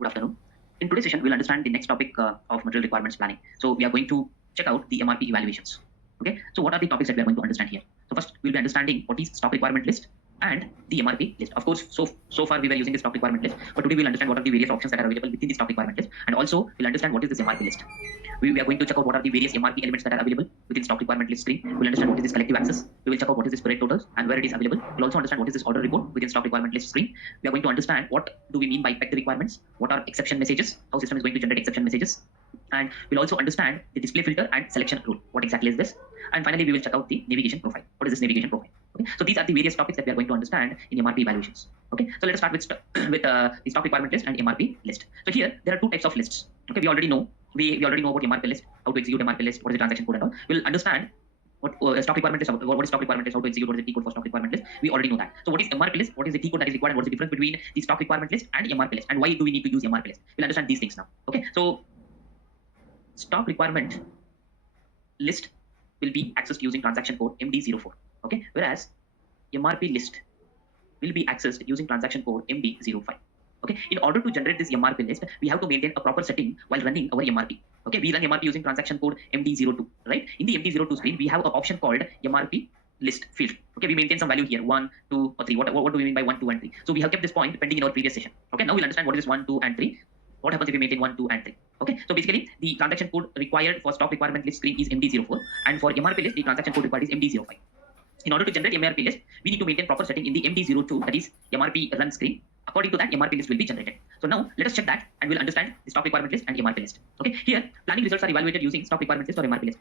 Good afternoon. In today's session, we'll understand the next topic of material requirements planning. So we are going to check out the MRP evaluations. Okay. So what are the topics that we are going to understand here? So first, we'll be understanding what is stock requirement list and the MRP list. Of course, so far we were using the stock requirement list, but today we'll understand what are the various options that are available within the stock requirement list, and also we'll understand what is this MRP list. We are going to check out what are the various MRP elements that are available within stock requirement list screen. We'll understand what is this collective access. We will check out what is this parade totals and where it is available. We'll also understand what is this order report within stock requirement list screen. We are going to understand what do we mean by peg requirements, what are exception messages, how system is going to generate exception messages, and we'll also understand the display filter and selection rule. What exactly is this? And finally, we will check out the navigation profile. What is this navigation profile? Okay, so these are the various topics that we are going to understand in MRP evaluations. Okay, so let us start with the stock requirement list and MRP list. So here there are two types of lists. Okay, we already know about MRP list, how to execute MRP list, what is the transaction code and all. We'll understand what stock requirement list, what is stock requirement list, how to execute, what is the T code for stock requirement list. We already know that. So what is MRP list? What is the T code that is required? And what is the difference between the stock requirement list and MRP list? And why do we need to use MRP list? We'll understand these things now. Okay, so stock requirement list will be accessed using transaction code MD04. Okay, whereas MRP list will be accessed using transaction code MD05. Okay, in order to generate this MRP list, we have to maintain a proper setting while running our MRP. Okay, we run MRP using transaction code MD02, right? In the MD02 screen, we have an option called MRP list field. Okay, we maintain some value here, 1, 2, or 3. What do we mean by 1, 2, and 3? So we have kept this point pending in our previous session. Okay, now we'll understand what is this 1, 2, and 3. What happens if we maintain 1, 2, and 3? Okay, so basically the transaction code required for stock requirement list screen is MD04, and for MRP list, the transaction code required is MD05. In order to generate MRP list, we need to maintain proper setting in the MD02, that is MRP run screen. According to that, MRP list will be generated. So now let us check that and we'll understand the stock requirement list and MRP list. Okay, here planning results are evaluated using stock requirement list or MRP list.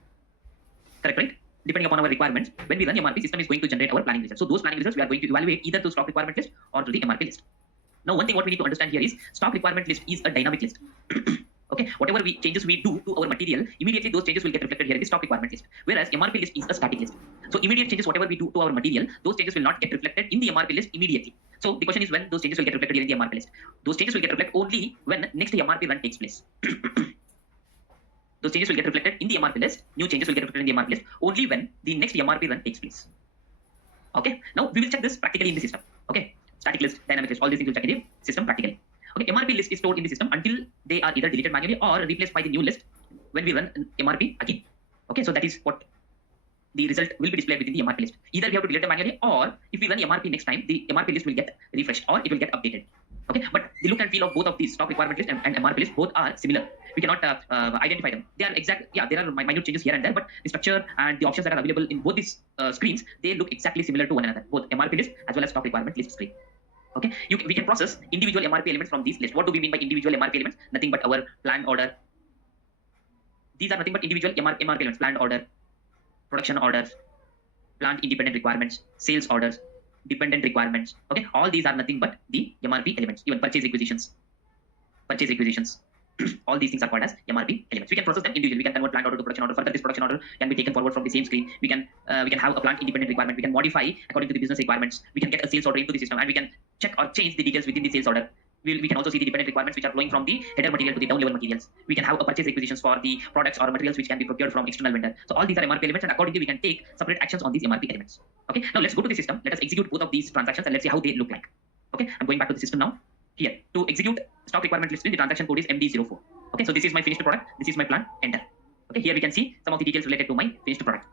Correct, right? Depending upon our requirements, when we run MRP, system is going to generate our planning results. So those planning results we are going to evaluate either to stock requirement list or to the MRP list. Now, one thing what we need to understand here is stock requirement list is a dynamic list. Okay, whatever changes we do to our material, immediately those changes will get reflected here in the stock requirement list. Whereas MRP list is a static list. So immediate changes, whatever we do to our material, those changes will not get reflected in the MRP list immediately. So the question is when those changes will get reflected here in the MRP list. Those changes will get reflected only when next MRP run takes place. Those changes will get reflected in the MRP list. New changes will get reflected in the MRP list only when the next MRP run takes place. Okay, now we will check this practically in the system. Okay, static list, dynamic list, all these things will check in the system practically. Okay, MRP list is stored in the system until they are either deleted manually or replaced by the new list when we run MRP again. Okay, so that is what the result will be displayed within the MRP list. Either we have to delete it manually, or if we run MRP next time, the MRP list will get refreshed or it will get updated. Okay, but the look and feel of both of these stock requirement list and MRP list both are similar. We cannot identify them. They are exact. Yeah, there are minute changes here and there, but the structure and the options that are available in both these screens, they look exactly similar to one another. Both MRP list as well as stock requirement list screen. Okay, we can process individual MRP elements from these lists. What do we mean by individual MRP elements? Nothing but our planned order. These are nothing but individual MRP elements: planned order, production orders, plant independent requirements, sales orders, dependent requirements. Okay, all these are nothing but the MRP elements. Even purchase requisitions. All these things are called as MRP elements. We can process them individually. We can convert plant order to production order. Further, this production order can be taken forward from the same screen. We can have a plant independent requirement. We can modify according to the business requirements. We can get a sales order into the system, and we can check or change the details within the sales order. We can also see the dependent requirements which are flowing from the header material to the down level materials. We can have a purchase requisitions for the products or materials which can be procured from external vendor. So all these are MRP elements, and accordingly we can take separate actions on these MRP elements. Okay, now let's go to the system. Let us execute both of these transactions and let's see how they look like. Okay, I'm going back to the system now. Here, to execute stock requirement list, the transaction code is MD04. Okay, so this is my finished product. This is my plan. Enter. Okay, here we can see some of the details related to my finished product.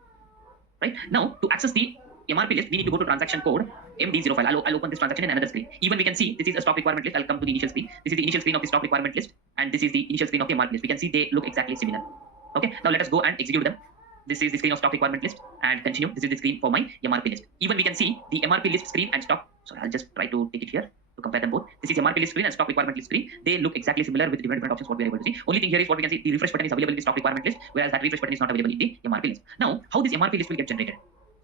Right now, to access the MRP list, we need to go to transaction code MD05. I'll open this transaction in another screen. Even we can see this is a stock requirement list. I'll come to the initial screen. This is the initial screen of the stock requirement list, and this is the initial screen of the MRP list. We can see they look exactly similar. Okay, now let us go and execute them. This is the screen of stock requirement list, and continue. This is the screen for my MRP list. Even we can see the MRP list screen and stock. Sorry, I'll just try to take it here to compare them both. This is MRP list screen and stock requirement list screen. They look exactly similar with different options what we are able to see. Only thing here is what we can see, the refresh button is available in the stock requirement list, whereas that refresh button is not available in the MRP list. Now, how this MRP list will get generated?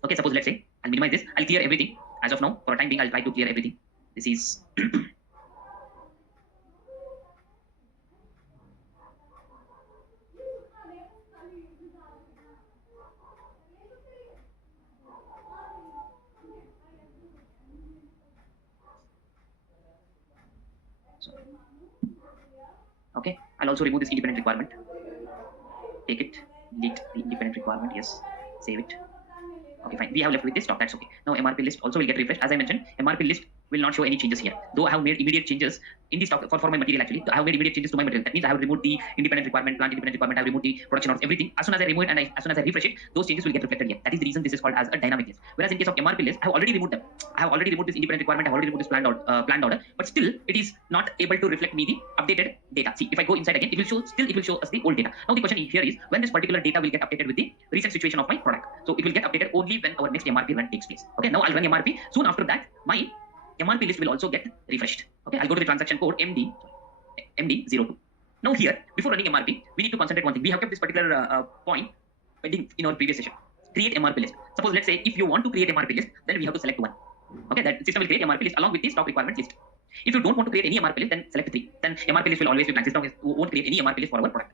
Okay, suppose let's say I'll minimize this. I'll clear everything. As of now, for a time being, I'll try to clear everything. This is okay. I'll also remove this independent requirement. Take it, delete the independent requirement. Yes, save it. Okay, fine. We have left with this stock. That's okay. Now MRP list also will get refreshed. As I mentioned, MRP list will not show any changes here. Though I have made immediate changes in the stock for my material actually. I have made immediate changes to my material. That means I have removed the independent requirement, plant independent requirement, I have removed the production orders, everything. As soon as I remove it and as soon as I refresh it, those changes will get reflected here. That is the reason this is called as a dynamic list. Whereas in case of MRP list, I have already removed them. I have already removed this independent requirement, I have already removed this planned order, but still it is not able to reflect me the updated data. See, if I go inside again, it will show us the old data. Now the question here is when this particular data will get updated with the recent situation of my product. So it will get updated only when our next MRP run takes place. Okay, now I'll run MRP. Soon after that, my MRP list will also get refreshed. Okay, I'll go to the transaction code MD02. Now here, before running MRP, we need to concentrate one thing. We have kept this particular point pending in our previous session. Create MRP list. Suppose let's say if you want to create MRP list, then we have to select one. Okay, that system will create MRP list along with the stock requirement list. If you don't want to create any MRP list, then select 3. Then MRP list will always be blank. System won't create any MRP list for our product.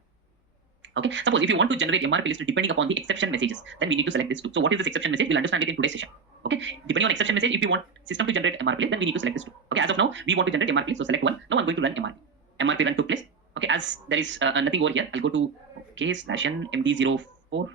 Okay, suppose if you want to generate MRP list depending upon the exception messages, then we need to select this too. So what is this exception message? We'll understand it in today's session. Okay, depending on exception message, if you want system to generate MRP list, then we need to select this too. Okay, as of now, we want to generate MRP list, so select one. Now I'm going to run MRP. MRP run took place. Okay, as there is nothing over here, I'll go to /MD04.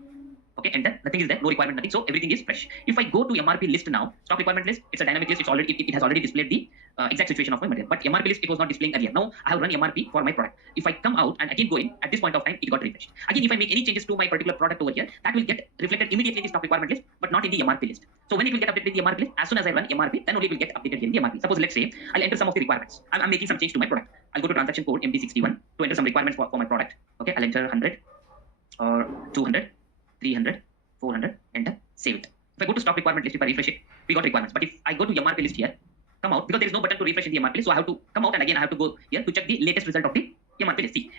Okay, enter. Nothing is there, no requirement, nothing. So everything is fresh. If I go to MRP list now, stock requirement list, it's a dynamic list. It's already it has already displayed the exact situation of my material. But MRP list it was not displaying earlier. Now I have run MRP for my product. If I come out and again go in, at this point of time, it got refreshed. Again, if I make any changes to my particular product over here, that will get reflected immediately in the stock requirement list, but not in the MRP list. So when it will get updated in the MRP list, as soon as I run MRP, then only it will get updated here in the MRP. Suppose let's say I'll enter some of the requirements. I'm making some change to my product. I'll go to transaction code MD61 to enter some requirements for my product. Okay, I'll enter 100 or 200, 300. 400, enter, save it. If I go to stock requirement list, if I refresh it, we got requirements. But if I go to MRP list here, come out, because there is no button to refresh in the MRP list, so I have to come out and again I have to go here to check the latest result of the MRP list. See,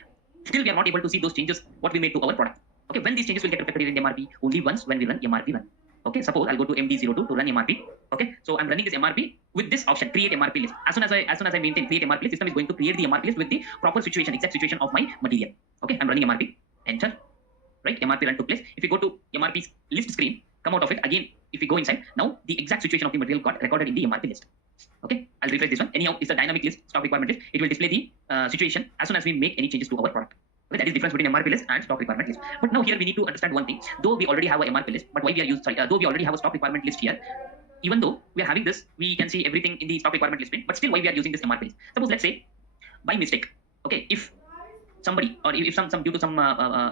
still we are not able to see those changes what we made to our product. Okay, when these changes will get reflected in the MRP? Only once when we run MRP run. Okay, suppose I'll go to MD02 to run MRP. Okay, so I'm running this MRP with this option, create MRP list. As soon as I maintain create MRP list, system is going to create the MRP list with the proper situation, exact situation of my material. Okay, I'm running MRP, enter. Right, MRP run took place. If you go to MRP's list screen, come out of it again. If we go inside, now the exact situation of the material got recorded in the MRP list. Okay, I'll refresh this one. Anyhow, it's a dynamic list, stock requirement list. It will display the situation as soon as we make any changes to our product. Okay, that is the difference between MRP list and stock requirement list. But now here we need to understand one thing. Though we already have a MRP list, but why we are though we already have a stock requirement list here, even though we are having this, we can see everything in the stock requirement list screen. But still, why we are using this MRP list? Suppose let's say by mistake. Okay, if somebody or if some due to some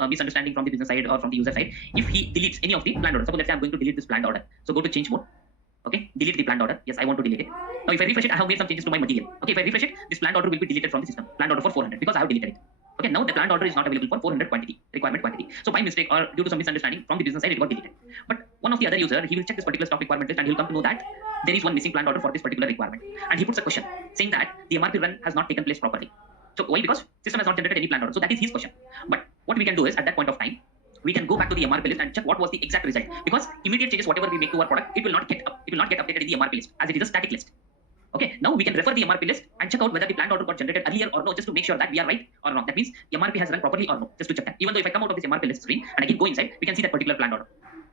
misunderstanding from the business side or from the user side, if he deletes any of the planned order, suppose let's say I'm going to delete this planned order, so go to change mode. Okay, delete the planned order. Yes, I want to delete it. Now if I refresh it, I have made some changes to my material. Okay, if I refresh it, this planned order will be deleted from the system. Planned order for 400 because I have deleted it. Okay, now the planned order is not available for 400 quantity, requirement quantity. So by mistake or due to some misunderstanding from the business side, it got deleted. But one of the other user, he will check this particular stock requirement list and he'll come to know that there is one missing planned order for this particular requirement. And he puts a question saying that the MRP run has not taken place properly. So why? Because system has not generated any planned order. So that is his question. But what we can do is at that point of time, we can go back to the MRP list and check what was the exact result. Because immediate changes, whatever we make to our product, it will not get updated in the MRP list as it is a static list. Okay, now we can refer the MRP list and check out whether the planned order got generated earlier or no, just to make sure that we are right or not. That means MRP has run properly or no, just to check that. Even though if I come out of this MRP list screen and again go inside, we can see that particular planned order.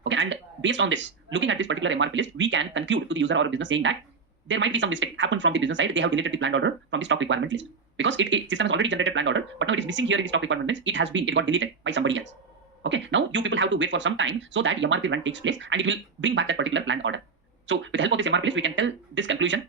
Okay, and based on this, looking at this particular MRP list, we can conclude to the user or business saying that there might be some mistake happened from the business side. They have deleted the planned order from the stock requirement list because system has already generated planned order, but now it is missing here in the stock requirement list. It got deleted by somebody else. Okay, now you people have to wait for some time so that MRP run takes place and it will bring back that particular planned order. So with the help of this MRP list, we can tell this conclusion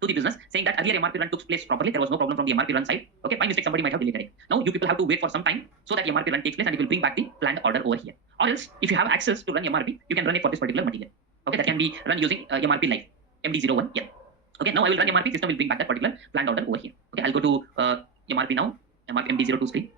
to the business saying that earlier MRP run took place properly. There was no problem from the MRP run side. Okay, by mistake somebody might have deleted it. Now you people have to wait for some time so that MRP run takes place and it will bring back the planned order over here. Or else, if you have access to run MRP, you can run it for this particular material. Okay, that can be run using MRP live MD01. Yeah. Okay, now I will run MRP. System will bring back that particular planned order over here. Okay, I'll go to MRP now. MRP MD02 screen.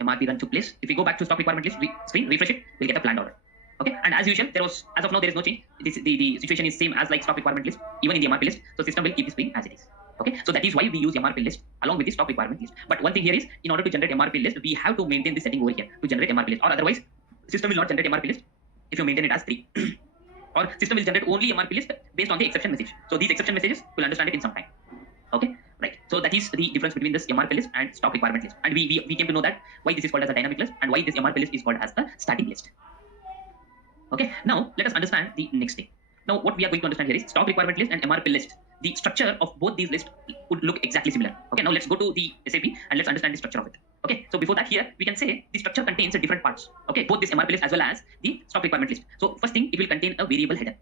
MRP run took place. If we go back to stock requirement list screen, refresh it, we'll get a planned order. Okay, and as usual, as of now there is no change. The situation is same as like stock requirement list, even in the MRP list. So system will keep this screen as it is. Okay, so that is why we use MRP list along with the stock requirement list. But one thing here is, in order to generate MRP list, we have to maintain this setting over here to generate MRP list, or otherwise, system will not generate MRP list if you maintain it as 3. Or system will generate only MRP list based on the exception message. So these exception messages will understand it in some time. Okay, right. So that is the difference between this MRP list and stock requirement list. And we came to know that why this is called as a dynamic list and why this MRP list is called as a static list. Okay, now let us understand the next thing. Now what we are going to understand here is stock requirement list and MRP list. The structure of both these lists would look exactly similar. Okay, now let's go to the SAP and let's understand the structure of it. Okay, so before that here, we can say the structure contains different parts. Okay, both this MRP list as well as the stock requirement list. So first thing, it will contain a variable header.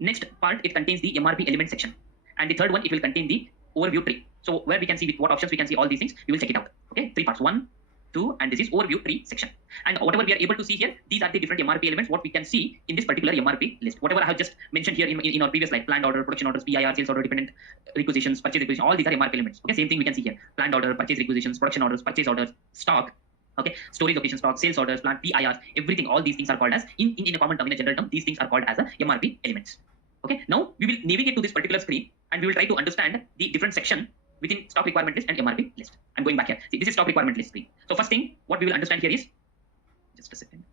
Next part, it contains the MRP element section. And the third one, it will contain the overview tree. So where we can see with what options we can see all these things, we will check it out. Okay, 3 parts, 1, 2, and this is overview tree section. And whatever we are able to see here, these are the different MRP elements, what we can see in this particular MRP list. Whatever I have just mentioned here in our previous slide, planned order, production orders, PIR, sales order, dependent requisitions, purchase requisitions, all these are MRP elements. Okay, same thing we can see here. Planned order, purchase requisitions, production orders, purchase orders, stock, okay, storage location stock, sales orders, plant, PIRs, everything, all these things are called as, in a common term, in a general term, these things are called as a MRP elements. Okay, now we will navigate to this particular screen and we will try to understand the different section within stock requirement list and MRP list. I'm going back here. See, this is stock requirement list screen. So first thing, what we will understand here is, just a second.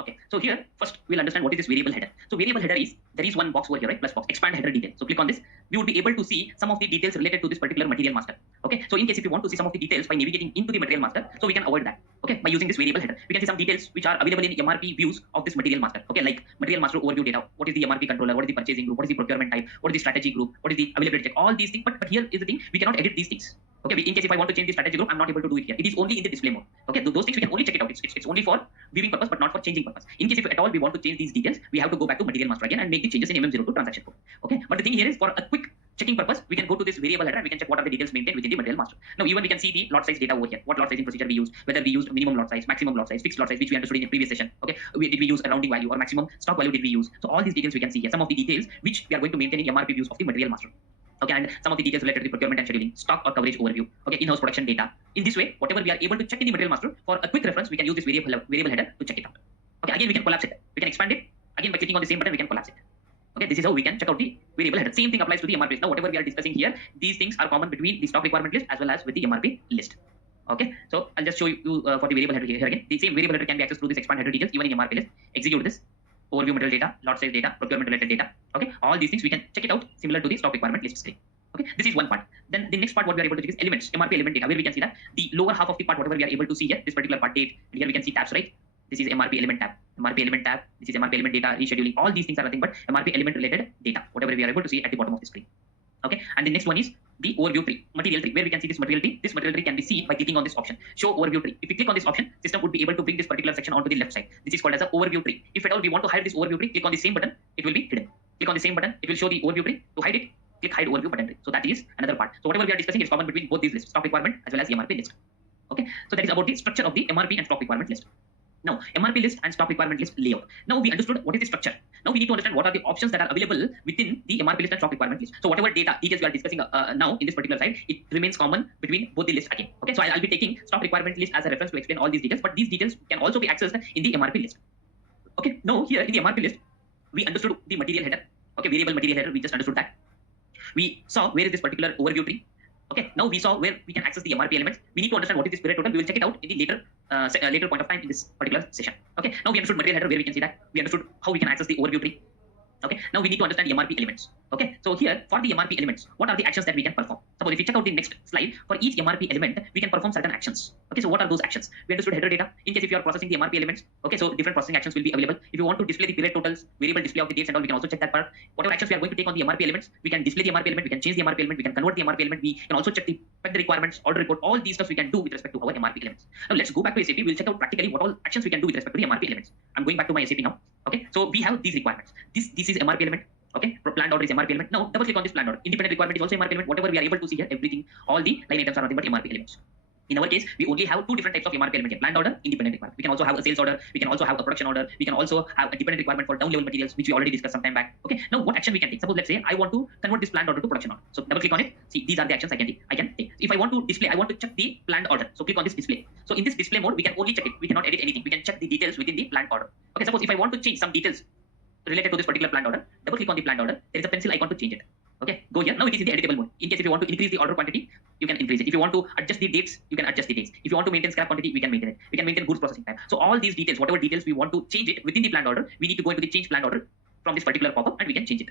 Okay, so here first we'll understand what is this variable header. So variable header is, there is one box over here, right? Plus box, expand header detail. So click on this. We would be able to see some of the details related to this particular material master. Okay, so in case if you want to see some of the details by navigating into the material master, so we can avoid that. Okay, by using this variable header, we can see some details which are available in MRP views of this material master. Okay, like material master overview data. What is the MRP controller? What is the purchasing group? What is the procurement type? What is the strategy group? What is the availability check? All these things. But here is the thing: we cannot edit these things. Okay, in case if I want to change the strategy group, I'm not able to do it here. It is only in the display mode. Okay, those things we can only check it out. It's only for viewing purpose, but not for changing purpose. In case if at all we want to change these details, we have to go back to material master again and make the changes in MM02 transaction code. Okay, but the thing here is, for a quick checking purpose, we can go to this variable header and we can check what are the details maintained within the material master. Now even we can see the lot size data over here. What lot sizing procedure we use, whether we used minimum lot size, maximum lot size, fixed lot size, which we understood in the previous session. Okay, did we use a rounding value or maximum stock value did we use? So all these details we can see here. Some of the details which we are going to maintain in MRP views of the material master. Okay, and some of the details related to the procurement and scheduling, stock or coverage overview, okay, in-house production data. In this way, whatever we are able to check in the material master, for a quick reference, we can use this variable header to check it out. Okay, again we can collapse it. We can expand it. Again by clicking on the same button, we can collapse it. Okay, this is how we can check out the variable header. Same thing applies to the MRP list. Now whatever we are discussing here, these things are common between the stock requirement list as well as with the MRP list. Okay, so I'll just show you for the variable header here again. The same variable header can be accessed through this expand header details even in MRP list. Execute this. Overview material data, lot size data, procurement related data. Okay, all these things we can check it out similar to the stock requirement list screen. Okay, this is one part. Then the next part, what we are able to check is elements, MRP element data, where we can see that the lower half of the part, whatever we are able to see here, this particular part date, and here we can see tabs, right? This is MRP element tab, MRP element tab, this is MRP element data, rescheduling. All these things are nothing but MRP element related data, whatever we are able to see at the bottom of the screen. Okay, and the next one is the overview tree, material tree, where we can see this material tree. This material tree can be seen by clicking on this option, show overview tree. If you click on this option, system would be able to bring this particular section onto the left side. This is called as a overview tree. If at all we want to hide this overview tree, click on the same button, it will be hidden. Click on the same button, it will show the overview tree. To hide it, click hide overview button. So that is another part. So whatever we are discussing is common between both these lists, stock requirement as well as the MRP list. Okay, so that is about the structure of the MRP and stock requirement list. Now, MRP list and stock requirement list layout. Now we understood what is the structure. Now we need to understand what are the options that are available within the MRP list and stock requirement list. So whatever details we are discussing now in this particular slide, it remains common between both the lists again. Okay, so I'll be taking stock requirement list as a reference to explain all these details, but these details can also be accessed in the MRP list. Okay, now here in the MRP list, we understood the material header. Okay, variable material header, we just understood that. We saw where is this particular overview tree. Okay, now we saw where we can access the MRP elements. We need to understand what is this period total. We will check it out in the later point of time in this particular session. Okay, now we understood material header, where we can see that. We understood how we can access the overview tree. Okay, now we need to understand the MRP elements. Okay, so here for the MRP elements, what are the actions that we can perform? Suppose if you check out the next slide, for each MRP element, we can perform certain actions. Okay, so what are those actions? We understood header data. In case if you are processing the MRP elements, okay, so different processing actions will be available. If you want to display the period totals, variable display of the dates and all, we can also check that part. Whatever actions we are going to take on the MRP elements, we can display the MRP element, we can change the MRP element, we can convert the MRP element, we can also check the requirements, order report, all these stuff we can do with respect to our MRP elements. Now let's go back to SAP. We'll check out practically what all actions we can do with respect to the MRP elements. I'm going back to my SAP now. Okay, so we have these requirements. This is MRP element. Okay, planned order is MRP element. Now double click on this planned order. Independent requirement is also MRP element. Whatever we are able to see here, everything, all the line items are nothing but MRP elements. In our case, we only have two different types of MRP element here: planned order, independent requirement. We can also have a sales order. We can also have a production order. We can also have a dependent requirement for down level materials, which we already discussed some time back. Okay, now what action we can take? Suppose let's say I want to convert this planned order to production order. So double click on it. See, these are the actions I can take. If I want to display, I want to check the planned order. So click on this display. So in this display mode, we can only check it. We cannot edit anything. We can check the details within the planned order. Okay, suppose if I want to change some details related to this particular planned order, double click on the planned order. There is a pencil icon to change it. Okay, go here. Now it is in the editable mode. In case if you want to increase the order quantity, you can increase it. If you want to adjust the dates, you can adjust the dates. If you want to maintain scrap quantity, we can maintain it. We can maintain goods processing time. So all these details, whatever details we want to change it within the planned order, we need to go into the change planned order from this particular pop-up and we can change it.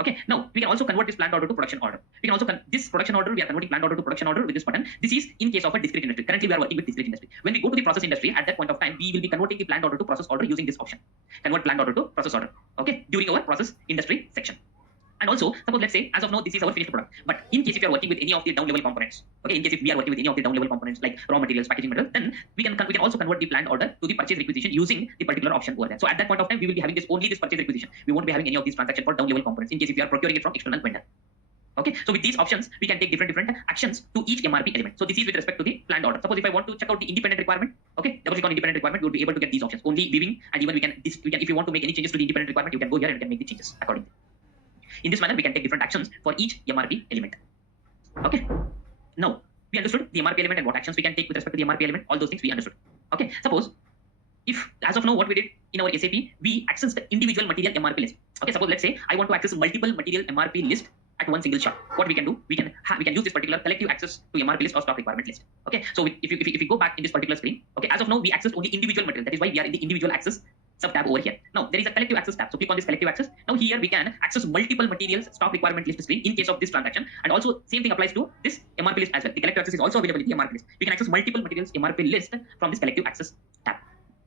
Okay, now we can also convert this planned order to production order. We can also this production order, we are converting planned order to production order with this button. This is in case of a discrete industry. Currently we are working with discrete industry. When we go to the process industry, at that point of time, we will be converting the planned order to process order using this option. Convert planned order to process order. Okay, during our process industry section. And also, suppose let's say, as of now, this is our finished product. But in case if you are working with any of the down level components, okay, in case if we are working with any of the down level components like raw materials, packaging materials, then we can also convert the planned order to the purchase requisition using the particular option over there. So at that point of time, we will be having only this purchase requisition. We won't be having any of these transactions for down level components in case if you are procuring it from external vendor. Okay, so with these options, we can take different actions to each MRP element. So this is with respect to the planned order. Suppose if I want to check out the independent requirement, okay, double click on independent requirement, you will be able to get these options. Only viewing, and even we can if you want to make any changes to the independent requirement, you can go here and you can make the changes accordingly. In this manner, we can take different actions for each MRP element. Okay, now we understood the MRP element and what actions we can take with respect to the MRP element. All those things we understood. Okay, suppose if as of now what we did in our SAP, we access the individual material MRP list. Okay, suppose let's say I want to access multiple material MRP list at one single shot. What we can do, we can use this particular collective access to MRP list or stock requirement list. Okay, so if you go back in this particular screen, okay, as of now we access only individual material. That is why we are in the individual access sub tab over here. Now there is a collective access tab. So click on this collective access. Now here we can access multiple materials stock requirement list screen in case of this transaction. And also same thing applies to this MRP list as well. The collective access is also available in the MRP list. We can access multiple materials MRP list from this collective access tab.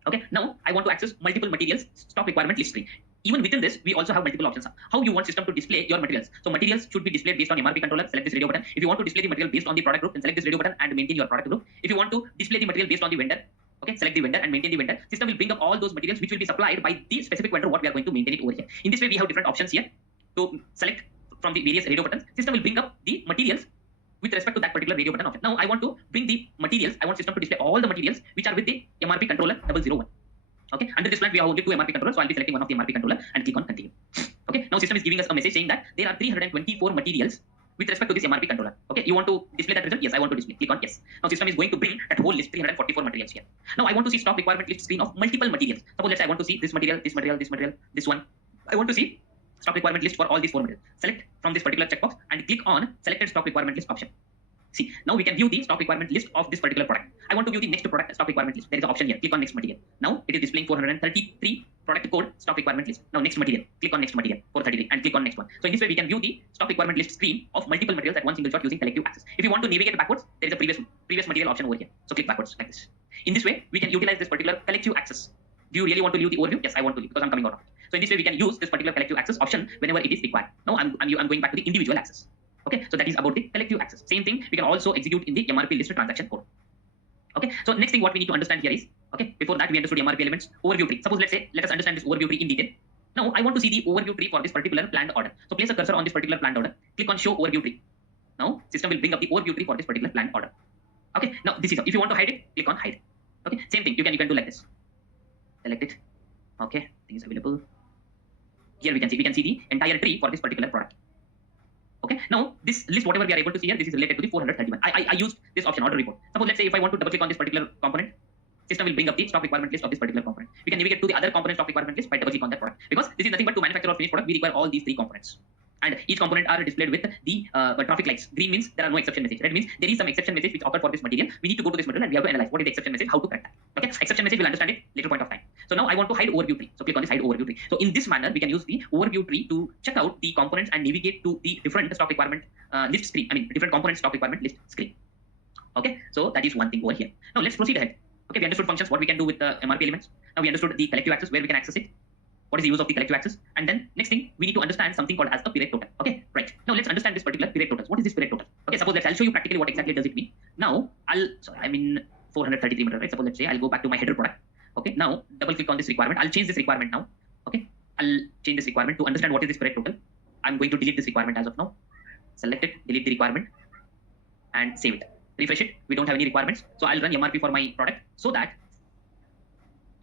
Okay, now I want to access multiple materials stock requirement list screen. Even within this, we also have multiple options. How you want system to display your materials. So materials should be displayed based on MRP controller. Select this radio button. If you want to display the material based on the product group, then select this radio button and maintain your product group. If you want to display the material based on the vendor, okay, select the vendor and maintain the vendor. System will bring up all those materials which will be supplied by the specific vendor what we are going to maintain it over here. In this way, we have different options here to select from the various radio buttons. System will bring up the materials with respect to that particular radio button option. Now I want to bring the materials. I want system to display all the materials which are with the MRP controller 001. Okay, under this plan we have only two MRP controllers, so I'll be selecting one of the MRP controller and click on continue. Okay, now system is giving us a message saying that there are 324 materials with respect to this MRP controller. Okay, you want to display that result? Yes, I want to display. Click on yes. Now system is going to bring that whole list 344 materials here. Now I want to see stock requirement list screen of multiple materials. Suppose let's say I want to see this material, this material, this material, this one. I want to see stock requirement list for all these four materials. Select from this particular checkbox and click on selected stock requirement list option. See, now we can view the stock requirement list of this particular product. I want to view the next product stock requirement list. There is an option here. Click on next material. Now it is displaying 433 product code stock requirement list. Now next material. Click on next material 433 and click on next one. So in this way we can view the stock requirement list screen of multiple materials at one single shot using collective access. If you want to navigate backwards, there is a previous material option over here. So click backwards like this. In this way we can utilize this particular collective access. Do you really want to view the overview? Yes, I want to because I'm coming out of it. So in this way we can use this particular collective access option whenever it is required. Now I'm going back to the individual access. Okay, so that is about the collective access. Same thing we can also execute in the MRP list transaction code. Okay, so next thing what we need to understand here is, okay, before that we understood MRP elements overview tree. Suppose let us understand this overview tree in detail. Now I want to see the overview tree for this particular planned order. So place a cursor on this particular planned order. Click on show overview tree. Now system will bring up the overview tree for this particular planned order. Okay, now this is if you want to hide it, click on hide. Okay, same thing you can do like this. Select it. Okay, thing is available. Here we can see the entire tree for this particular product. Okay, now this list whatever we are able to see here, this is related to the 431. I used this option order report. Suppose let's say if I want to double click on this particular component, system will bring up the stock requirement list of this particular component. We can navigate to the other component stock requirement list by double click on that product, because this is nothing but to manufacture or finish product. We require all these three components, and each component are displayed with the traffic lights. Green means there are no exception message. Red means there is some exception message which occurred for this material. We need to go to this material and we have to analyze what is the exception message, how to correct that. Okay, exception message we'll understand it later point of time. So now I want to hide overview tree. So click on this hide overview tree. So in this manner we can use the overview tree to check out the components and navigate to the different stock requirement list screen. Different component stock requirement list screen. Okay, so that is one thing over here. Now let's proceed ahead. Okay, we understood functions, what we can do with the MRP elements. Now we understood the collective access, where we can access it. What is the use of the collective access? And then next thing, we need to understand something called as a period total. Okay, right. Now let's understand this particular period total. What is this period total? Okay, suppose I'll show you practically what exactly does it mean. Now 433 meter, right? Suppose let's say I'll go back to my header product. Okay, now double click on this requirement. I'll change this requirement now. Okay, I'll change this requirement to understand what is this period total. I'm going to delete this requirement as of now. Select it, delete the requirement, and save it. Refresh it. We don't have any requirements, so I'll run MRP for my product so that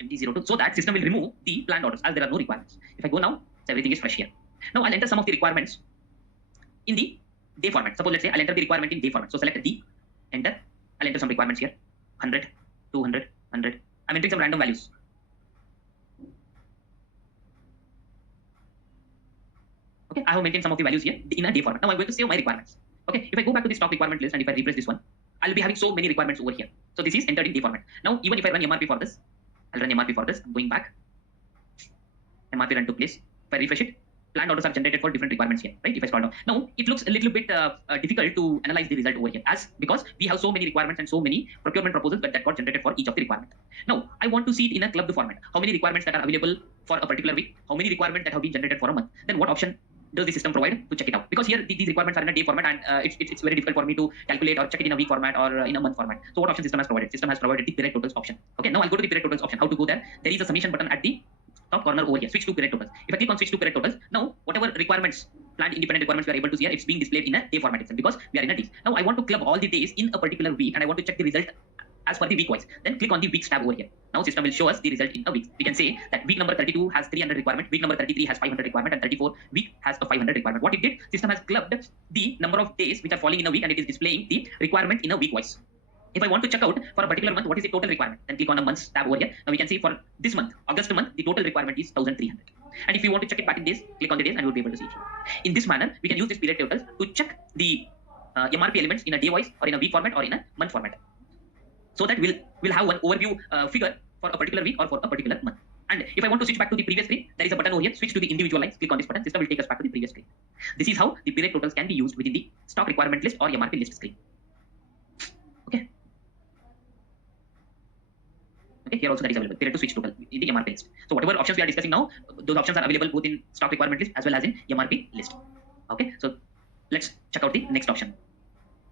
MT02, so that system will remove the planned orders as there are no requirements. If I go now, so everything is fresh here. Now I'll enter some of the requirements in the day format. Suppose let's say I'll enter the requirement in day format. So select D, enter. I'll enter some requirements here. 100, 200, 100. I'm entering some random values. Okay, I have maintained some of the values here in a day format. Now I'm going to save my requirements. Okay, if I go back to the stock requirement list and if I refresh this one, I'll be having so many requirements over here. So this is entered in day format. Now even if I run MRP for this, I'll run MRP for this. I'm going back. MRP run took place. If I refresh it, planned orders are generated for different requirements here, right? If I scroll down, now it looks a little bit difficult to analyze the result over here, as because we have so many requirements and so many procurement proposals that got generated for each of the requirement. Now I want to see it in a clubbed format. How many requirements that are available for a particular week? How many requirements that have been generated for a month? Then what option does the system provide to check it out? Because here these requirements are in a day format, and it's very difficult for me to calculate or check it in a week format or in a month format. So what option system has provided? System has provided the period totals option. Okay, now I'll go to the period totals option. How to go there? There is a summation button at the top corner over here. Switch to period totals. If I click on switch to period totals, now whatever requirements, planned independent requirements we are able to see here, it's being displayed in a day format itself because we are in a days. Now I want to club all the days in a particular week, and I want to check the result as per the week wise. Then click on the weeks tab over here. Now system will show us the result in a week. We can say that week number 32 has 300 requirement, week number 33 has 500 requirement, and 34 week has a 500 requirement. What it did, system has clubbed the number of days which are falling in a week, and it is displaying the requirement in a week wise. If I want to check out for a particular month, what is the total requirement? Then click on a months tab over here. Now we can see for this month, August month, the total requirement is 1300. And if you want to check it back in days, click on the days and you'll be able to see it here. In this manner, we can use this period totals to check the MRP elements in a day wise or in a week format or in a month format. So that we'll have one overview figure for a particular week or for a particular month. And if I want to switch back to the previous screen, there is a button over here, switch to the individual lines, click on this button, system will take us back to the previous screen. This is how the period totals can be used within the stock requirement list or MRP list screen. Okay. Okay, here also that is available, period to switch total in the MRP list. So whatever options we are discussing now, those options are available both in stock requirement list as well as in MRP list. Okay, so let's check out the next option.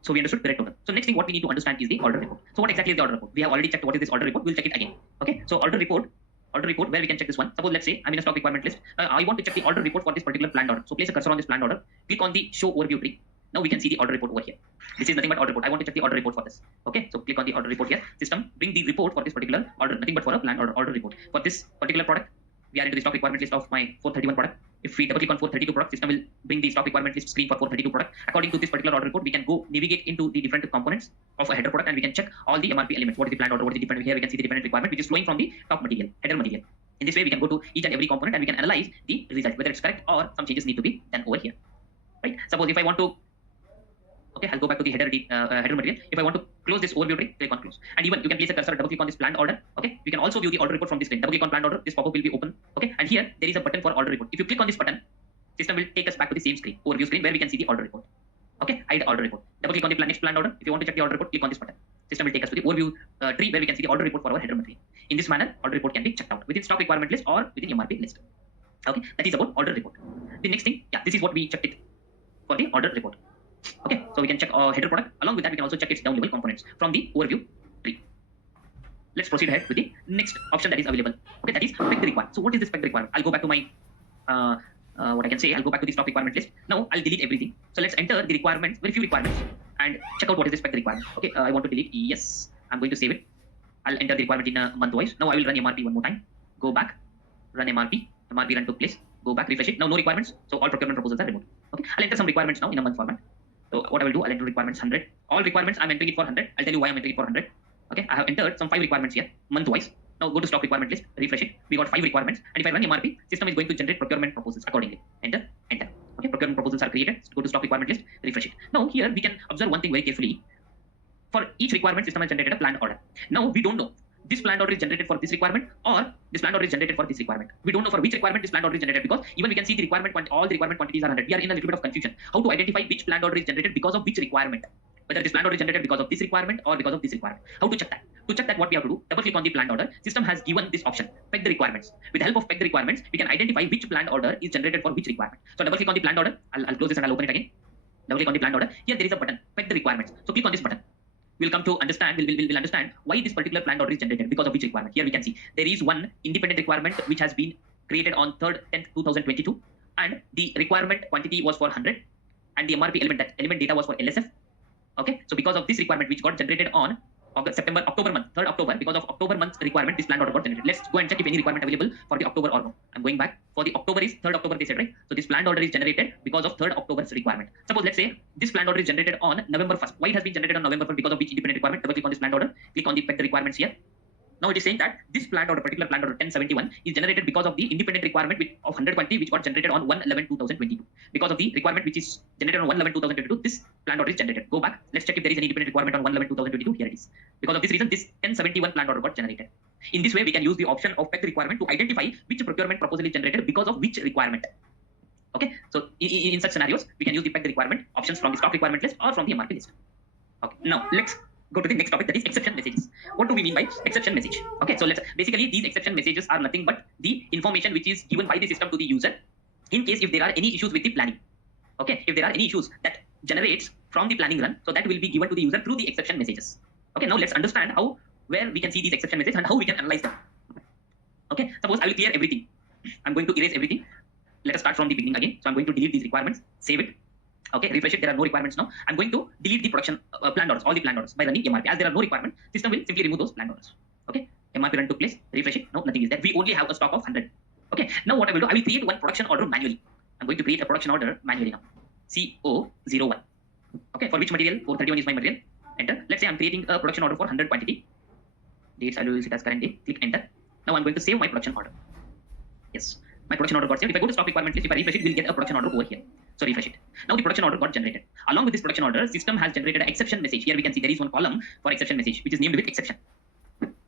So we understood period total. So next thing what we need to understand is the order report. So what exactly is the order report? We have already checked what is this order report. We'll check it again. Okay. So order report where we can check this one. Suppose let's say I'm in a stock requirement list. I want to check the order report for this particular planned order. So place a cursor on this planned order. Click on the show overview tree. Now we can see the order report over here. This is nothing but order report. I want to check the order report for this. Okay. So click on the order report here. System bring the report for this particular order. Nothing but for a planned order report for this particular product. We are into the stock requirement list of my 431 product. If we double click on 432 product, system will bring the stock requirement list screen for 432 product. According to this particular order report, we can go navigate into the different components of a header product and we can check all the MRP elements. What is the planned order? What is the dependent? Here we can see the dependent requirement which is flowing from the top material, header material. In this way, we can go to each and every component and we can analyze the result, whether it's correct or some changes need to be done over here. Right? Suppose if I want to, okay, I'll go back to the header material. If I want to close this overview tree, click on close. And even you can place a cursor, double click on this planned order. Okay, we can also view the order report from this screen. Double click on planned order, this pop-up will be open. Okay, and here there is a button for order report. If you click on this button, system will take us back to the same screen, overview screen, where we can see the order report. Okay, hide order report. Double click on the next planned order. If you want to check the order report, click on this button. System will take us to the overview tree where we can see the order report for our header material. In this manner, order report can be checked out within stock requirement list or within MRP list. Okay, that is about order report. The next thing, yeah, this is what we checked it for the order report. Okay, so we can check our header product. Along with that, we can also check its down level components from the overview tree. Let's proceed ahead with the next option that is available. Okay, that is spec requirement. So what is the spec requirement? I'll go back to my what I can say. I'll go back to the stock requirement list. Now I'll delete everything. So let's enter the requirements, very few requirements, and check out what is the spec requirement. Okay, I want to delete. Yes, I'm going to save it. I'll enter the requirement in a month wise. Now I will run MRP one more time. Go back, run MRP. MRP run took place. Go back, refresh it. Now no requirements. So all procurement proposals are removed. Okay, I'll enter some requirements now in a month format. So what I will do, I'll enter requirements 100. All requirements I'm entering it for 100. I'll tell you why I'm entering it for 100. Okay, I have entered some 5 requirements here, month wise. Now go to stock requirement list, refresh it. We got 5 requirements, and if I run MRP, system is going to generate procurement proposals accordingly. Enter, enter. Okay, procurement proposals are created. Go to stock requirement list, refresh it. Now here we can observe one thing very carefully. For each requirement, system has generated a planned order. Now we don't know this planned order is generated for this requirement or this planned order is generated for this requirement. We don't know for which requirement this planned order is generated because even we can see the requirement all the requirement quantities are 100. We are in a little bit of confusion. How to identify which planned order is generated because of which requirement? Whether this planned order is generated because of this requirement or because of this requirement. How to check that? To check that, what we have to do, double click on the planned order. System has given this option, peg the requirements. With the help of peg the requirements, we can identify which planned order is generated for which requirement. So double click on the planned order. I'll close this and I'll open it again. Double click on the planned order. Here there is a button, peg the requirements. So click on this button. We'll come to understand, we'll understand why this particular planned order is generated, because of which requirement. Here we can see there is one independent requirement which has been created on 3rd 10th 2022, and the requirement quantity was for 100 and the MRP element data was for LSF. Okay, so because of this requirement which got generated on October month, 3rd October, because of October month's requirement, this planned order got generated. Let's go and check if any requirement available for the October or no. I'm going back. For the October is 3rd October, they said, right? So this planned order is generated because of 3rd October's requirement. Suppose let's say this planned order is generated on November 1st. Why it has been generated on November 1st? Because of which independent requirement? Double click on this planned order. Click on the peg the requirements here. Now it is saying that this planned order, particular planned order 1071, is generated because of the independent requirement of 100 quantity which got generated on 1/11/2022. Because of the requirement which is generated on 1/11/2022, this planned order is generated. Go back. Let's check if there is any independent requirement on 1/11/2022. Here it is. Because of this reason, this 1071 planned order got generated. In this way, we can use the option of peg requirement to identify which procurement proposal is generated because of which requirement. Okay. So in such scenarios, we can use the peg requirement options from the stock requirement list or from the MRP list. Okay. Now let's go to the next topic, that is exception messages. What do we mean by exception message? Okay, so let's basically these exception messages are nothing but the information which is given by the system to the user in case if there are any issues with the planning. Okay, if there are any issues that generates from the planning run, so that will be given to the user through the exception messages. Okay, now let's understand how, where we can see these exception messages and how we can analyze them. Okay, suppose I will clear everything. I'm going to erase everything. Let us start from the beginning again. So I'm going to delete these requirements, save it. Okay, refresh it. There are no requirements now. I'm going to delete the production planned orders, all the planned orders by running MRP. As there are no requirements, system will simply remove those planned orders. Okay, MRP run took place. Refresh it. No, nothing is there. We only have a stock of 100. Okay, now what I will do, I will create one production order manually. I'm going to create a production order manually now. CO01. Okay, for which material? 431 is my material. Enter. Let's say I'm creating a production order for 100 quantity. Dates I will use it as current date. Click enter. Now I'm going to save my production order. Yes, my production order got saved. If I go to stock requirement list, if I refresh it, we'll get a production order over here. So refresh it. Now the production order got generated. Along with this production order, system has generated an exception message. Here we can see there is one column for exception message, which is named with exception.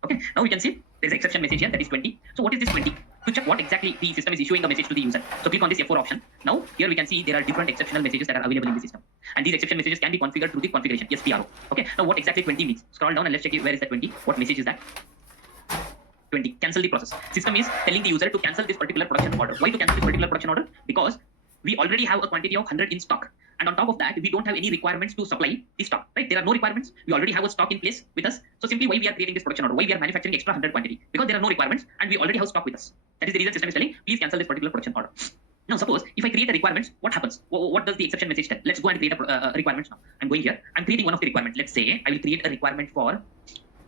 Okay, now we can see there's exception message here, that is 20. So what is this 20? To check what exactly the system is issuing a message to the user. So click on this F4 option. Now here we can see there are different exceptional messages that are available in the system. And these exception messages can be configured through the configuration. Yes, PRO. Okay, now what exactly 20 means? Scroll down and let's check where is that 20. What message is that? 20. Cancel the process. System is telling the user to cancel this particular production order. Why to cancel this particular production order? Because we already have a quantity of 100 in stock. And on top of that, we don't have any requirements to supply the stock, right? There are no requirements. We already have a stock in place with us. So simply why we are creating this production order? Why we are manufacturing extra 100 quantity? Because there are no requirements and we already have stock with us. That is the reason system is telling, please cancel this particular production order. Now suppose if I create a requirement, what happens? What does the exception message tell? Let's go and create a requirement now. I'm going here. I'm creating one of the requirements. Let's say I will create a requirement for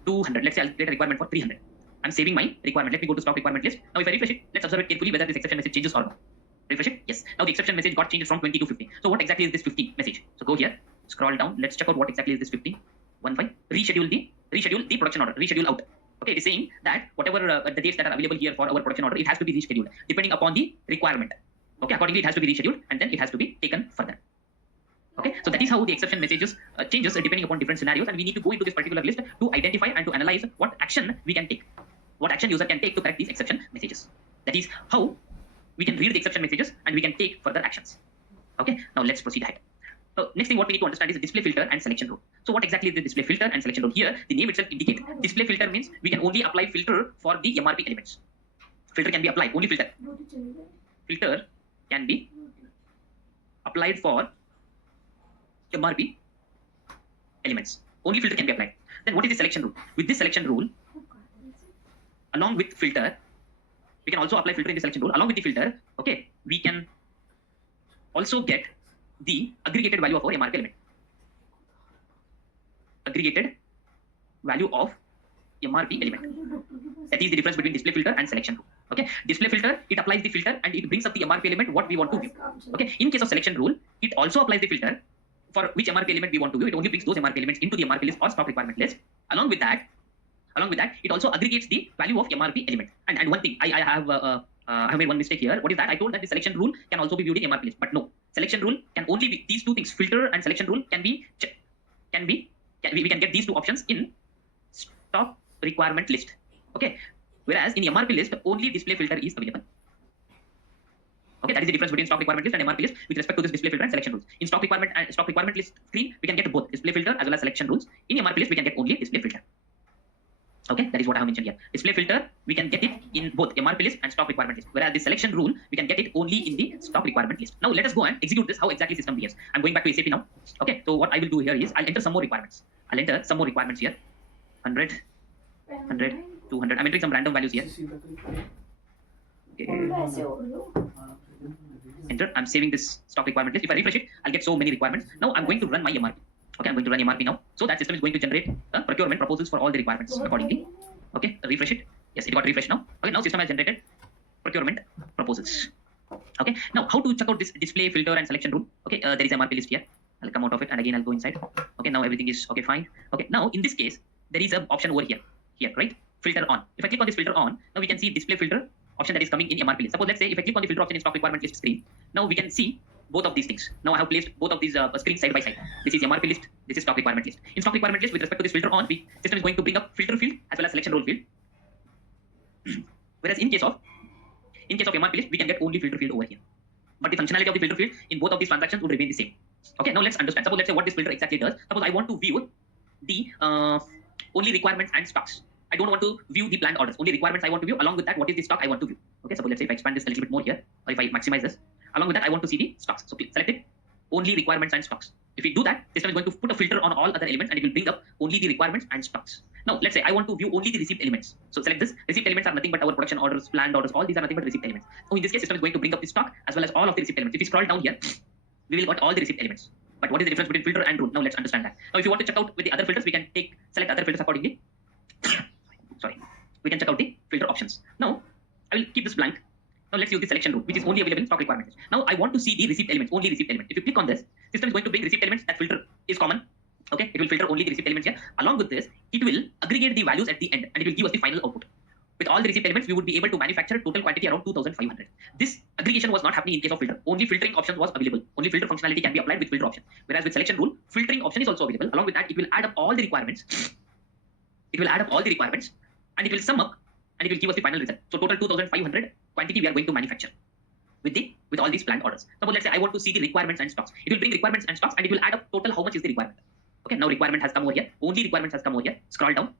200. Let's say I'll create a requirement for 300. I'm saving my requirement. Let me go to stock requirement list. Now if I refresh it, let's observe it carefully whether this exception message changes or not. Refresh it. Yes. Now the exception message got changed from 20 to 50. So what exactly is this 50 message? So go here, scroll down. Let's check out what exactly is this 50. 15. Reschedule the production order. Reschedule out. Okay, it is saying that whatever the dates that are available here for our production order, it has to be rescheduled depending upon the requirement. Okay, accordingly it has to be rescheduled and then it has to be taken further. Okay, so that is how the exception messages changes depending upon different scenarios, and we need to go into this particular list to identify and to analyze what action we can take, what action user can take to correct these exception messages. That is how we can read the exception messages and we can take further actions. Okay, now let's proceed ahead. So next thing what we need to understand is the display filter and selection rule. So what exactly is the display filter and selection rule? Here the name itself indicates display filter means we can only apply filter for the MRP elements. Filter can be applied, only filter. Filter can be applied for MRP elements. Only filter can be applied. Then what is the selection rule? With this selection rule, along with filter, we can also apply filter in the selection rule. Along with the filter, okay, we can also get the aggregated value of our MRP element. Aggregated value of MRP element. That is the difference between display filter and selection rule. Okay, display filter, it applies the filter and it brings up the MRP element what we want to view. Okay, in case of selection rule, it also applies the filter for which MRP element we want to view. It only brings those MRP elements into the MRP list or stock requirement list. Along with that, it also aggregates the value of MRP element. And one thing, I have made one mistake here. What is that? I told that the selection rule can also be viewed in MRP list, but no. Selection rule can only be these two things. Filter and selection rule we can get these two options in stock requirement list. Okay. Whereas in MRP list, only display filter is available. Okay, that is the difference between stock requirement list and MRP list with respect to this display filter and selection rules. In stock requirement list screen, we can get both display filter as well as selection rules. In MRP list, we can get only display filter. Okay, that is what I have mentioned here. Display filter, we can get it in both MRP list and stock requirement list. Whereas the selection rule, we can get it only in the stock requirement list. Now let us go and execute this, how exactly system behaves. I'm going back to SAP now. Okay, so what I will do here is, I'll enter some more requirements. I'll enter some more requirements here. 100, 100, 200. I'm entering some random values here. Okay. Enter. I'm saving this stock requirement list. If I refresh it, I'll get so many requirements. Now I'm going to run my MRP. Okay, I'm going to run MRP now. So that system is going to generate procurement proposals for all the requirements accordingly. Okay, refresh it. Yes, it got refreshed now. Okay, now system has generated procurement proposals. Okay, now how to check out this display filter and selection rule? Okay, there is MRP list here. I'll come out of it and again I'll go inside. Okay, now everything is okay, fine. Okay, now in this case, there is an option over here, right? Filter on. If I click on this filter on, now we can see display filter option that is coming in MRP list. Suppose let's say if I click on the filter option in stock requirement list screen, now we can see both of these things. Now I have placed both of these screens side by side. This is MRP list, this is stock requirement list. In stock requirement list, with respect to this filter on, the system is going to bring up filter field as well as selection rule field. Whereas in case of MRP list, we can get only filter field over here. But the functionality of the filter field in both of these transactions would remain the same. Okay, now let's understand. Suppose let's say what this filter exactly does. Suppose I want to view the only requirements and stocks. I don't want to view the planned orders. Only requirements I want to view. Along with that, what is the stock I want to view? Okay, so let's say if I expand this a little bit more here, or if I maximize this, Along with that, I want to see the stocks. So select it, only requirements and stocks. If you do that, system is going to put a filter on all other elements and it will bring up only the requirements and stocks. Now, let's say I want to view only the received elements. So select this. Received elements are nothing but our production orders, planned orders. All these are nothing but received elements. So in this case, system is going to bring up the stock as well as all of the received elements. If we scroll down here, we will got all the received elements. But what is the difference between filter and rule? Now let's understand that. Now, if you want to check out with the other filters, we can select other filters accordingly. Sorry, we can check out the filter options. Now, I will keep this blank. Now let's use the selection rule, which is only available in stock requirements. Now I want to see the received elements, only received element. If you click on this, system is going to bring received elements. That filter is common. Okay, it will filter only the received elements here. Along with this, it will aggregate the values at the end and it will give us the final output. With all the received elements, we would be able to manufacture total quantity around 2,500. This aggregation was not happening in case of filter. Only filtering option was available. Only filter functionality can be applied with filter option. Whereas with selection rule, filtering option is also available. Along with that, it will add up all the requirements. It will add up all the requirements and it will sum up and it will give us the final result. So total 2,500 quantity we are going to manufacture with all these planned orders. Suppose let's say I want to see the requirements and stocks. It will bring requirements and stocks and it will add up total how much is the requirement. Okay, now requirement has come over here. Only requirements has come over here. Scroll down.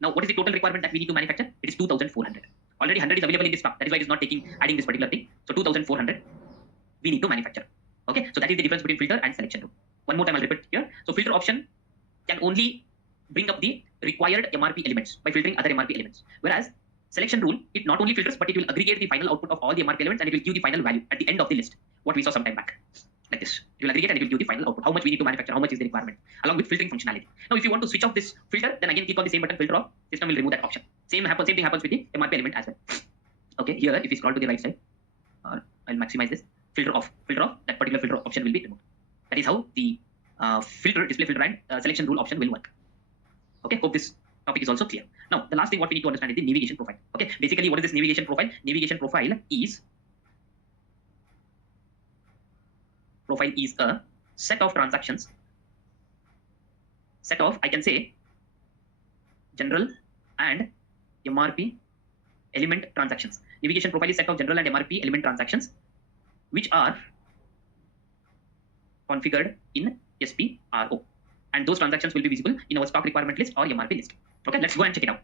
Now what is the total requirement that we need to manufacture? It is 2,400. Already 100 is available in this stock. That is why it is not adding this particular thing. So 2,400 we need to manufacture. Okay, so that is the difference between filter and selection rule. One more time I'll repeat here. So filter option can only bring up the required MRP elements by filtering other MRP elements. Whereas selection rule, it not only filters, but it will aggregate the final output of all the MRP elements and it will give the final value at the end of the list. What we saw some time back. Like this. It will aggregate and it will give the final output. How much we need to manufacture, how much is the requirement, along with filtering functionality. Now, if you want to switch off this filter, then again click on the same button, filter off. System will remove that option. Same thing happens with the MRP element as well. Okay, here if we scroll to the right side, or I'll maximize this, filter off, that particular filter option will be removed. That is how the display filter and selection rule option will work. Okay, hope this topic is also clear. Now, the last thing what we need to understand is the navigation profile. Okay, basically what is this navigation profile? Navigation profile is a set of transactions, I can say, general and MRP element transactions. Navigation profile is set of general and MRP element transactions which are configured in SPRO. And those transactions will be visible in our stock requirement list or MRP list. Okay, let's go and check it out.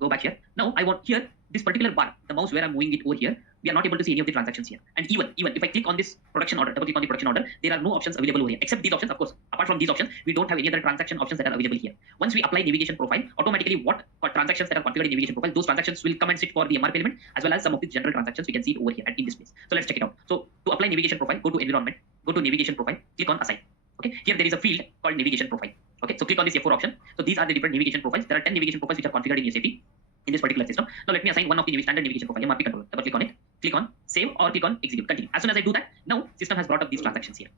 Go back here. Now I want here this particular bar, the mouse where I'm moving it over here, we are not able to see any of the transactions here. And even if I click on this production order, double click on the production order, there are no options available over here except these options. Of course, apart from these options, we don't have any other transaction options that are available here. Once we apply navigation profile, automatically what transactions that are configured in navigation profile, those transactions will come and sit for the MRP element as well as some of the general transactions we can see it over here in this place. So let's check it out. So to apply navigation profile, go to environment, go to navigation profile, click on assign. Okay, here there is a field called navigation profile. Okay, so click on this F4 option. So these are the different navigation profiles. There are 10 navigation profiles which are configured in SAP in this particular system. Now let me assign one of the standard navigation profile, MRP controller. Double click on it, click on save or click on execute, continue. As soon as I do that, now system has brought up these transactions here.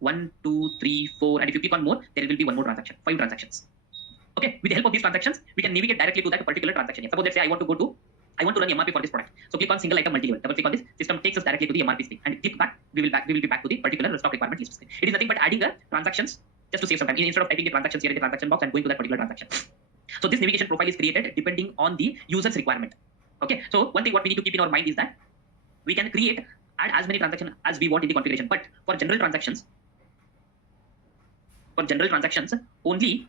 1, 2, 3, 4, and if you click on more, there will be one more transaction, 5 transactions. Okay, with the help of these transactions, we can navigate directly to that particular transaction here. Suppose let's say I want to run MRP for this product. So click on single item multi-level. Double click on this. System takes us directly to the MRP screen and click back. We will be back to the particular stock requirement list screen. It is nothing but adding the transactions just to save some time. Instead of typing the transactions here in the transaction box and going to that particular transaction. So this navigation profile is created depending on the user's requirement. Okay. So one thing what we need to keep in our mind is that we can add as many transactions as we want in the configuration. But for general transactions, only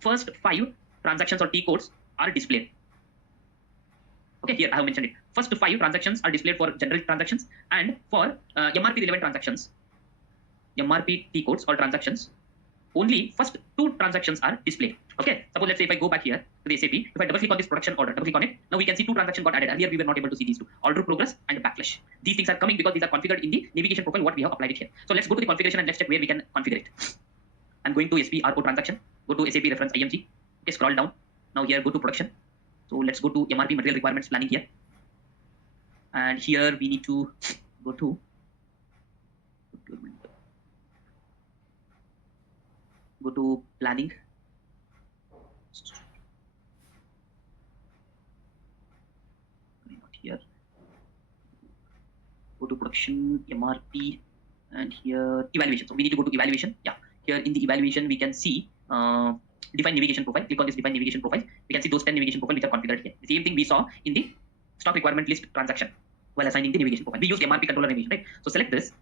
first 5 transactions or T codes are displayed. Okay, here I have mentioned it. First 5 transactions are displayed for general transactions, and for MRP relevant transactions, MRP T codes or transactions, only first 2 transactions are displayed. Okay, suppose let's say if I go back here to the SAP, if I double click on this production order, double click on it, now we can see 2 transactions got added. Earlier we were not able to see these 2, order progress and backlash. These things are coming because these are configured in the navigation profile what we have applied it here. So let's go to the configuration and let's check where we can configure it. I'm going to SPRO transaction, go to SAP reference IMG, okay, scroll down. Now here go to production. So let's go to MRP material requirements planning here. And here we need to go to planning. Not here. Go to production, MRP, and here evaluation. So we need to go to evaluation. Yeah. Here in the evaluation we can see define navigation profile. Click on this define navigation profile. We can see those 10 navigation profiles which are configured here. The same thing we saw in the stock requirement list transaction while assigning the navigation profile. We used MRP controller navigation, right? So select this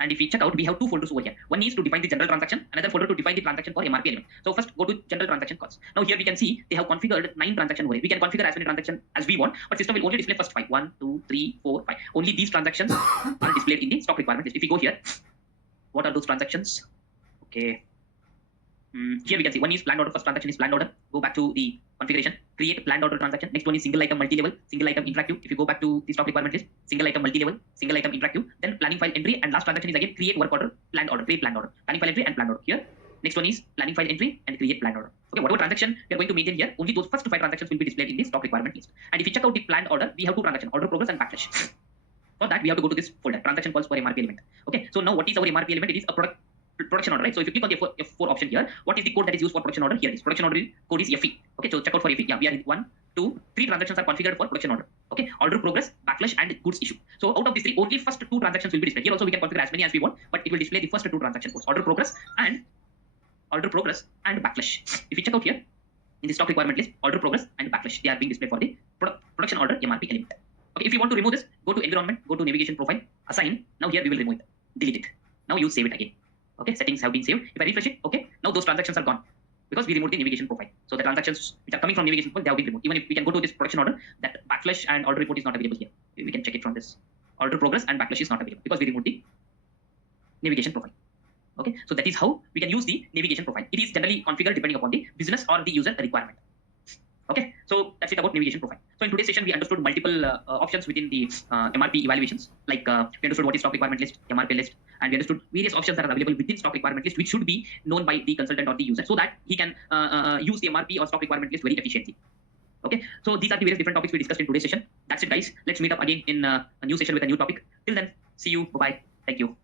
And if we check out, we have two folders over here. One is to define the general transaction, another folder to define the transaction for MRP element. So first go to general transaction calls. Now here we can see they have configured 9 transactions over here. We can configure as many transactions as we want, but system will only display first 5. 1, 2, 3, 4, 5. Only these transactions are displayed in the stock requirement list. If we go here, what are those transactions? Okay. Here we can see one is planned order. First transaction is planned order. Go back to the configuration, create planned order transaction. Next one is single item multi-level, single item interactive. If you go back to the stock requirement list, single item multi-level, single item interactive. Then planning file entry, and last transaction is again create work order, planned order, create planned order, planning file entry and planned order. Here, next one is planning file entry and create planned order. Okay, whatever transaction we are going to maintain here, only those first 5 transactions will be displayed in the stock requirement list. And if you check out the planned order, we have 2 transactions, order progress and backlash. For that, we have to go to this folder, transaction calls for MRP element. Okay, so now what is our MRP element? It is a production order, right? So if you click on the F4 option here, what is the code that is used for production order? Here it is. Production order code is FE. Okay, so check out for FE. Yeah, we are in 1, 2, 3 transactions are configured for production order. Okay, order progress, backlash, and goods issue. So out of these 3, only first 2 transactions will be displayed. Here also we can configure as many as we want, but it will display the first 2 transaction codes, order progress and backlash. If you check out here in the stock requirement list, order progress and backlash, they are being displayed for the production order MRP element. Okay, if you want to remove this, go to environment, go to navigation profile, assign. Now here we will remove it, delete it. Now you save it again. Okay, settings have been saved. If I refresh it, okay, now those transactions are gone because we removed the navigation profile. So the transactions which are coming from navigation profile, they have been removed. Even if we can go to this production order, that backlash and order report is not available here. We can check it from this. Order progress and backlash is not available because we removed the navigation profile. Okay, so that is how we can use the navigation profile. It is generally configured depending upon the business or the user requirement. Okay, so that's it about navigation profile. So in today's session, we understood multiple options within the MRP evaluations. Like we understood what is stock requirement list, MRP list, and we understood various options that are available within stock requirement list, which should be known by the consultant or the user, so that he can use the MRP or stock requirement list very efficiently. Okay, so these are the various different topics we discussed in today's session. That's it, guys. Let's meet up again in a new session with a new topic. Till then, see you. Bye bye. Thank you.